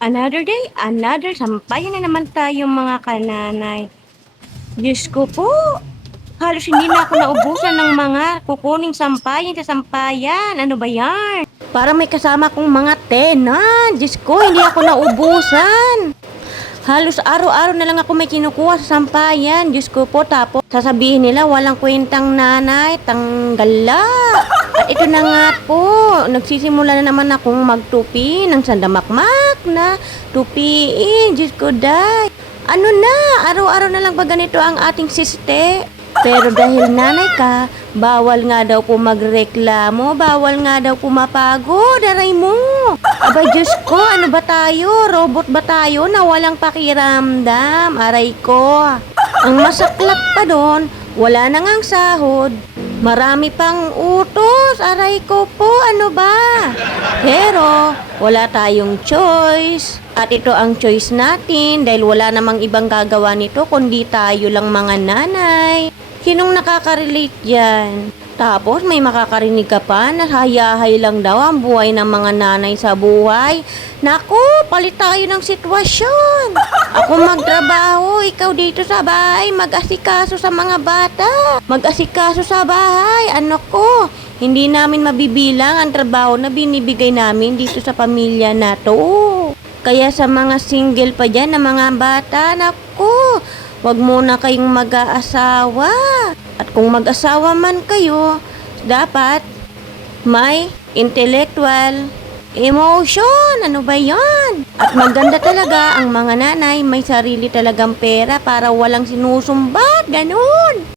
Another day, another sampayan na naman tayo mga kananay. Diyos ko po, halos hindi na ako naubusan ng mga kukuning sampayan sa sampayan. Ano ba yan? Para may kasama kong mga tenan. Diyos ko, hindi ako naubusan. Halos araw-araw na lang ako may kinukuha sa sampayan. Diyos ko po, tapos sasabihin nila walang kwentang nanay, tanggala. At ito na nga po, nagsisimula na naman akong magtupi ng sandamakmak na tupiin. Diyos ko, day. Ano na, araw-araw na lang ba ganito ang ating siste? Pero dahil nanay ka, bawal nga daw po magreklamo, bawal nga daw pumapagod, aray mo. Abay Diyos ko, ano ba tayo? Robot ba tayo na walang pakiramdam? Aray ko. Ang masaklap pa doon, wala na ngang sahod. Marami pang utos, aray ko po, ano ba? Pero, wala tayong choice. At ito ang choice natin dahil wala namang ibang gagawa nito kundi tayo lang mga nanay. Sinong nakaka-relate yan? Tapos may makakarinig ka pa na hayahay lang daw ang buhay ng mga nanay sa buhay. Naku, palit tayo ng sitwasyon. Ako magtrabaho, ikaw dito sa bahay, mag-asikaso sa mga bata. Mag-asikaso sa bahay, ano ko. Hindi namin mabibilang ang trabaho na binibigay namin dito sa pamilya na to. Kaya sa mga single pa dyan na mga bata, naku, wag muna kayong mag-aasawa. At kung mag-asawa man kayo, dapat may intellectual emotion. Ano ba yan? At maganda talaga ang mga nanay, may sarili talagang pera para walang sinusumbat. Ganun.